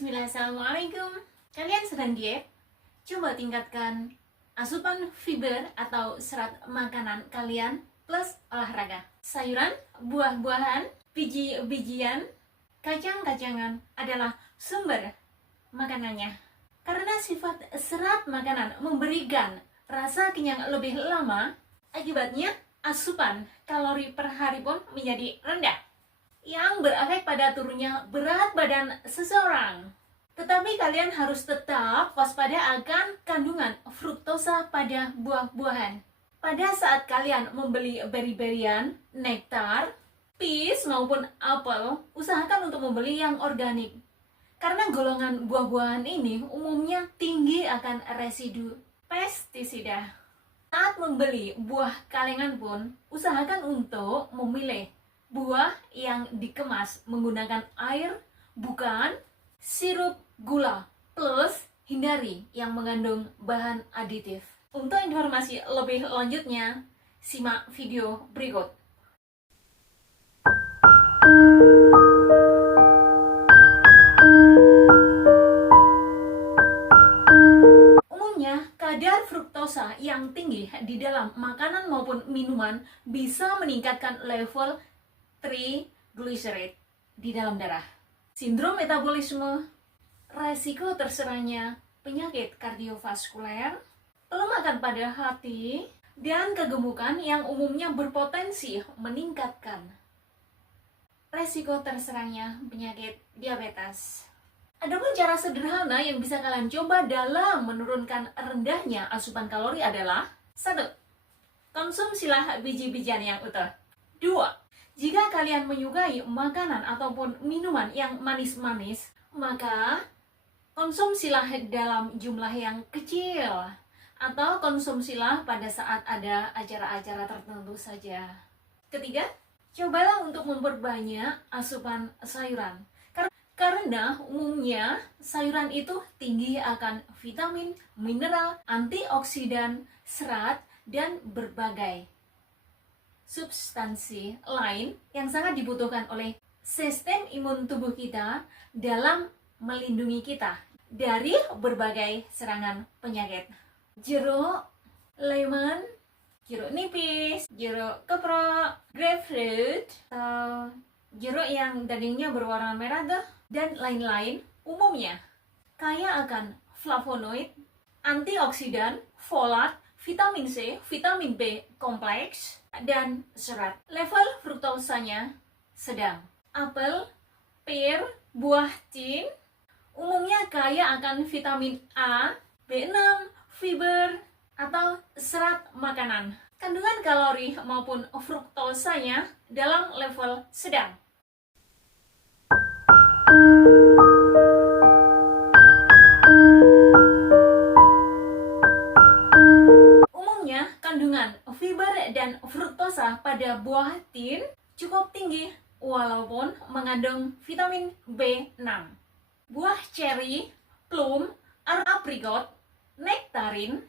Bismillah, Assalamualaikum. Kalian sedang diet? Coba tingkatkan asupan fiber atau serat makanan kalian plus olahraga. Sayuran, buah-buahan, biji-bijian, kacang-kacangan adalah sumber makanannya. Karena sifat serat makanan memberikan rasa kenyang lebih lama, akibatnya asupan kalori per hari pun menjadi rendah, yang berefek pada turunnya berat badan seseorang. Tetapi kalian harus tetap waspada akan kandungan fruktosa pada buah-buahan. Pada saat kalian membeli beri-berian, nektar, pis maupun apel, usahakan untuk membeli yang organik. Karena golongan buah-buahan ini umumnya tinggi akan residu pestisida. Saat membeli buah kalengan pun, usahakan untuk memilih buah yang dikemas menggunakan air, bukan sirup gula, plus hindari yang mengandung bahan aditif. Untuk informasi lebih lanjutnya, simak video berikut. Umumnya, kadar fruktosa yang tinggi di dalam makanan maupun minuman bisa meningkatkan level triglyceride di dalam darah, sindrom metabolisme, resiko terserangnya penyakit kardiovaskuler, pelemahan pada hati, dan kegemukan yang umumnya berpotensi meningkatkan resiko terserangnya penyakit diabetes. Adapun cara sederhana yang bisa kalian coba dalam menurunkan rendahnya asupan kalori adalah 1. Konsumsilah biji-bijian yang utuh. 2. Jika kalian menyukai makanan ataupun minuman yang manis-manis, maka konsumsilah dalam jumlah yang kecil, atau konsumsilah pada saat ada acara-acara tertentu saja. 3. Cobalah untuk memperbanyak asupan sayuran. Karena umumnya sayuran itu tinggi akan vitamin, mineral, antioksidan, serat, dan berbagai substansi lain yang sangat dibutuhkan oleh sistem imun tubuh kita dalam melindungi kita dari berbagai serangan penyakit. Jeruk, lemon, jeruk nipis, jeruk keprok, grapefruit, atau jeruk yang dagingnya berwarna merah dan lain-lain umumnya kaya akan flavonoid, antioksidan, folat, vitamin C, vitamin B kompleks, dan serat. Level fruktosanya sedang. Apel, pir, buah tin umumnya kaya akan vitamin A, B6, fiber, atau serat makanan. Kandungan kalori maupun fruktosanya dalam level sedang. Kandungan fiber dan fruktosa pada buah tin cukup tinggi walaupun mengandung vitamin B6. Buah cherry, plum, aprikot, nektarin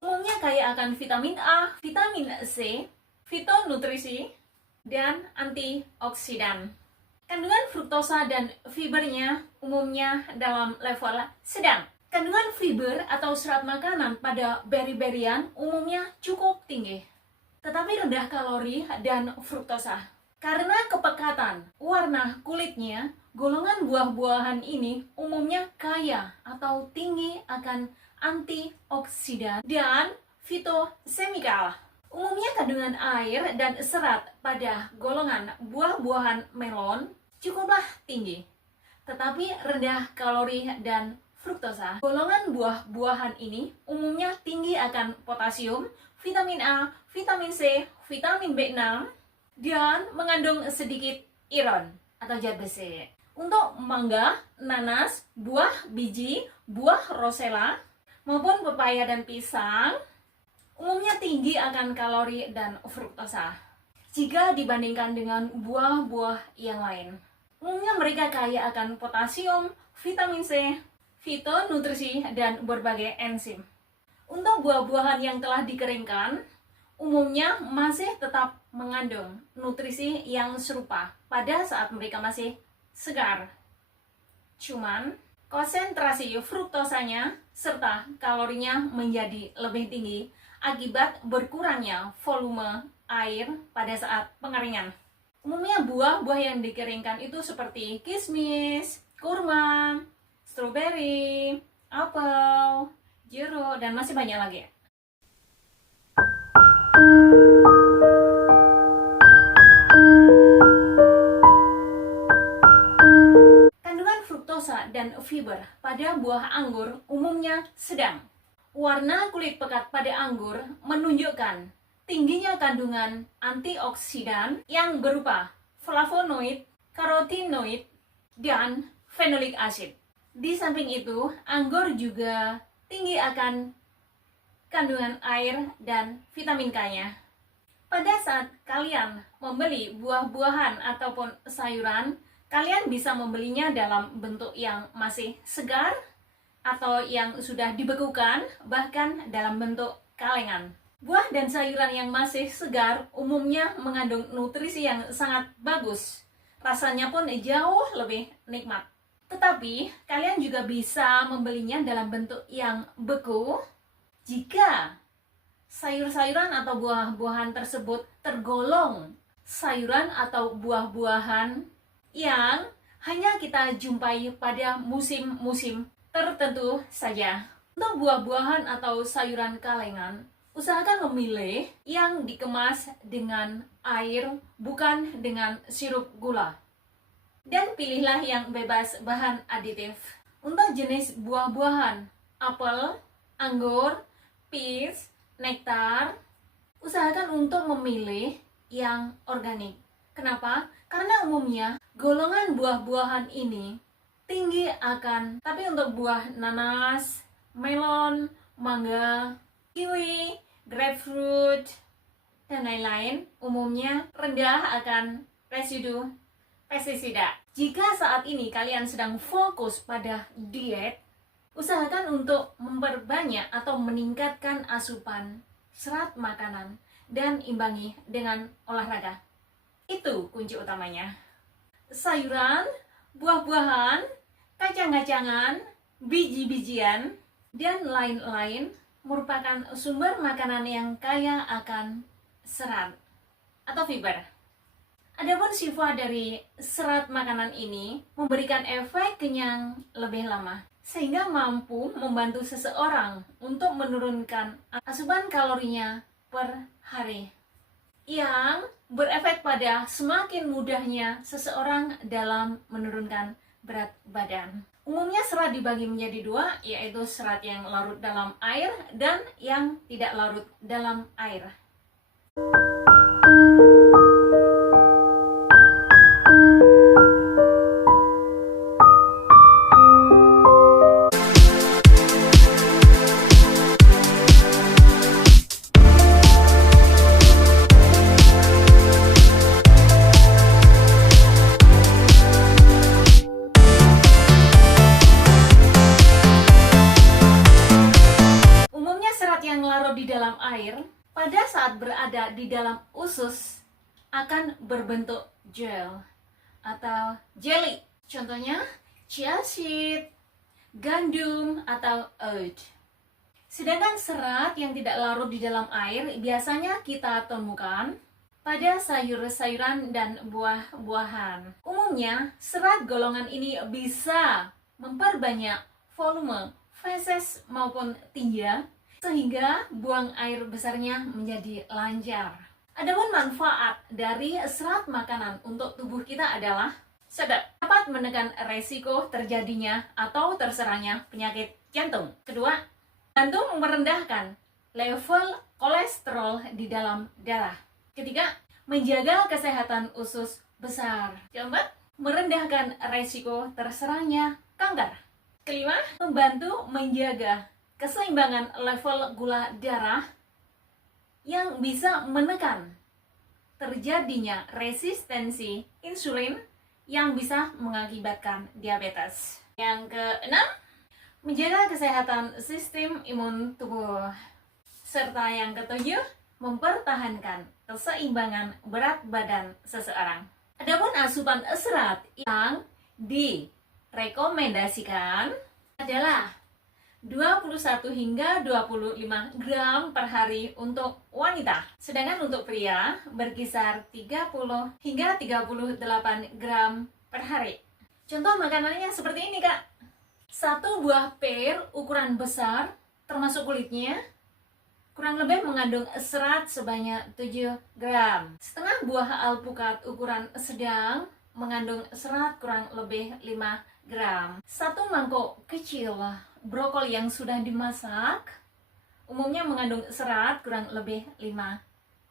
umumnya kaya akan vitamin A, vitamin C, fitonutrisi, dan antioksidan. Kandungan fruktosa dan fibernya umumnya dalam level sedang. Kandungan fiber atau serat makanan pada beri-berian umumnya cukup tinggi, tetapi rendah kalori dan fruktosa. Karena kepekatan warna kulitnya, golongan buah-buahan ini umumnya kaya atau tinggi akan antioksidan dan fitosemikal. Umumnya kandungan air dan serat pada golongan buah-buahan melon cukuplah tinggi, tetapi rendah kalori dan fruktosa. Golongan buah-buahan ini umumnya tinggi akan potasium, vitamin A, vitamin C, vitamin B6, dan mengandung sedikit iron atau zat besi. Untuk mangga, nanas, buah biji, buah rosella, maupun pepaya dan pisang, umumnya tinggi akan kalori dan fruktosa jika dibandingkan dengan buah-buah yang lain. Umumnya mereka kaya akan potasium, vitamin C, fitonutrisi, dan berbagai enzim. Untuk buah-buahan yang telah dikeringkan, umumnya masih tetap mengandung nutrisi yang serupa pada saat mereka masih segar. Cuman, konsentrasi fruktosanya serta kalorinya menjadi lebih tinggi akibat berkurangnya volume air pada saat pengeringan. Umumnya buah-buah yang dikeringkan itu seperti kismis, kurma, stroberi, apel, jeruk, dan masih banyak lagi. Kandungan fruktosa dan fiber pada buah anggur umumnya sedang. Warna kulit pekat pada anggur menunjukkan tingginya kandungan antioksidan yang berupa flavonoid, karotinoid, dan fenolic acid. Di samping itu, anggur juga tinggi akan kandungan air dan vitamin K-nya. Pada saat kalian membeli buah-buahan ataupun sayuran, kalian bisa membelinya dalam bentuk yang masih segar atau yang sudah dibekukan, bahkan dalam bentuk kalengan. Buah dan sayuran yang masih segar umumnya mengandung nutrisi yang sangat bagus. Rasanya pun jauh lebih nikmat. Tetapi, kalian juga bisa membelinya dalam bentuk yang beku jika sayur-sayuran atau buah-buahan tersebut tergolong sayuran atau buah-buahan yang hanya kita jumpai pada musim-musim tertentu saja. Untuk buah-buahan atau sayuran kalengan, usahakan memilih yang dikemas dengan air, bukan dengan sirup gula. Dan pilihlah yang bebas bahan aditif. Untuk jenis buah-buahan, apel, anggur, peach, nektar, usahakan untuk memilih yang organik. Kenapa? Karena umumnya golongan buah-buahan ini tinggi akan, tapi untuk buah nanas, melon, mangga, kiwi, grapefruit, dan lain-lain umumnya rendah akan residu pestisida. Jika saat ini kalian sedang fokus pada diet, usahakan untuk memperbanyak atau meningkatkan asupan serat makanan dan imbangi dengan olahraga. Itu kunci utamanya. Sayuran, buah-buahan, kacang-kacangan, biji-bijian, dan lain-lain merupakan sumber makanan yang kaya akan serat atau fiber. Adapun sifat dari serat makanan ini memberikan efek kenyang lebih lama, sehingga mampu membantu seseorang untuk menurunkan asupan kalorinya per hari, yang berefek pada semakin mudahnya seseorang dalam menurunkan berat badan. Umumnya serat dibagi menjadi dua, yaitu serat yang larut dalam air dan yang tidak larut dalam air. Di dalam air, pada saat berada di dalam usus akan berbentuk gel atau jelly. Contohnya chia seed, gandum, atau oat. Sedangkan serat yang tidak larut di dalam air biasanya kita temukan pada sayur-sayuran dan buah-buahan. Umumnya, serat golongan ini bisa memperbanyak volume feses maupun tinja, sehingga buang air besarnya menjadi lancar. Adapun manfaat dari serat makanan untuk tubuh kita adalah dapat menekan resiko terjadinya atau terserangnya penyakit jantung. Kedua, bantu merendahkan level kolesterol di dalam darah. Ketiga, menjaga kesehatan usus besar. Keempat, merendahkan resiko terserangnya kanker. Kelima, membantu menjaga keseimbangan level gula darah yang bisa menekan terjadinya resistensi insulin yang bisa mengakibatkan diabetes. Yang keenam, menjaga kesehatan sistem imun tubuh. Serta yang ketujuh, mempertahankan keseimbangan berat badan seseorang. Adapun asupan serat yang rekomendasikan adalah 21 hingga 25 gram per hari untuk wanita. Sedangkan untuk pria berkisar 30 hingga 38 gram per hari. Contoh makanannya seperti ini, Kak. 1 buah pear ukuran besar termasuk kulitnya kurang lebih mengandung serat sebanyak 7 gram. Setengah buah alpukat ukuran sedang mengandung serat kurang lebih 5 gram. 1 mangkok kecil brokoli yang sudah dimasak umumnya mengandung serat kurang lebih 5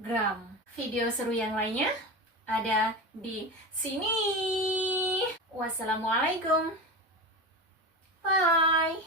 gram. Video seru yang lainnya ada di sini. Wassalamualaikum. Bye.